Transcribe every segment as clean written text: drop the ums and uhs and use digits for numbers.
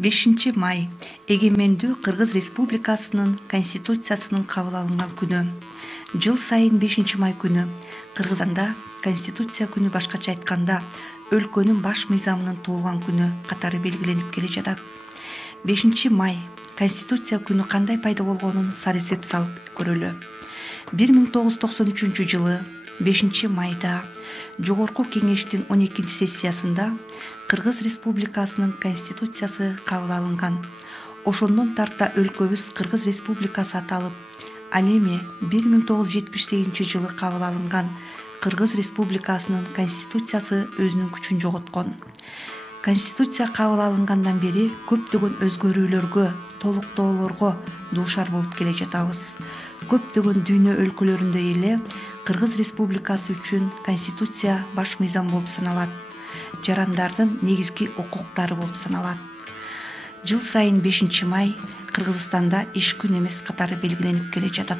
5-май эгемендүү Кыргыз Республикасынын Конституциясынын кабыл алынган күнү. Жыл сайын 5-май күнү Кыргызстанда Конституция күнү, башкача айтканда, өлкөнүн баш мыйзамынын туулган күнү катары белгиленип келе жатат. 5-май Конституция күнү кандай пайда болгонун сарысеп салып көрөлү. 1993 жылы 5-майда Жогорку Кеңештин 12-сессиясында Кыргыз Республикасынын Конституциясы кабыл алынган. Ошондон тарта өлкөбүз Кыргыз Республикасы аталып, ал эми 1978 жылы кабыл алынган Кыргыз Республикасынын Конституциясы өзүнүн күчүн жоготкон. Конституция кабыл алынгандан бери көптөгөн өзгөрүүлөргө, толуктоолорго дуушар болуп келе жатабыз. Көптөгөн дүйнө өлкөлөрүндө эле Кыргыз Республикасы үчүн Конституция баш мыйзам болуп саналат. Жарандардын негизги укуктары болуп саналат. Жыл сайын 5-май Кыргызстанда иш күн эмес катары белгиленип келе жатат.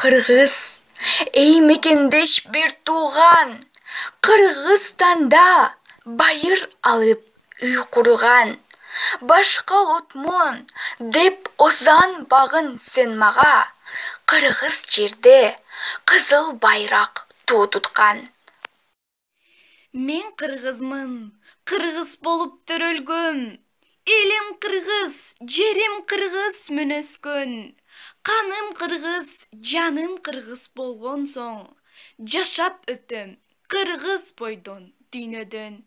Кыргыз, эй мекендеш бир тууган, Кыргызстанда байыр алып үй курган. Башка улутмун деп озан багын сен мага, Кыргыз жерде кызыл байрак туу туткан. Мен кыргызмын, кыргыз болуп төрөлгөм. Элим кыргыз, жерим кыргыз мөн өскөн. Каным кыргыз, жаным кыргыз болгон соң, жашап өтөм кыргыз бойдон дүйнөдөн.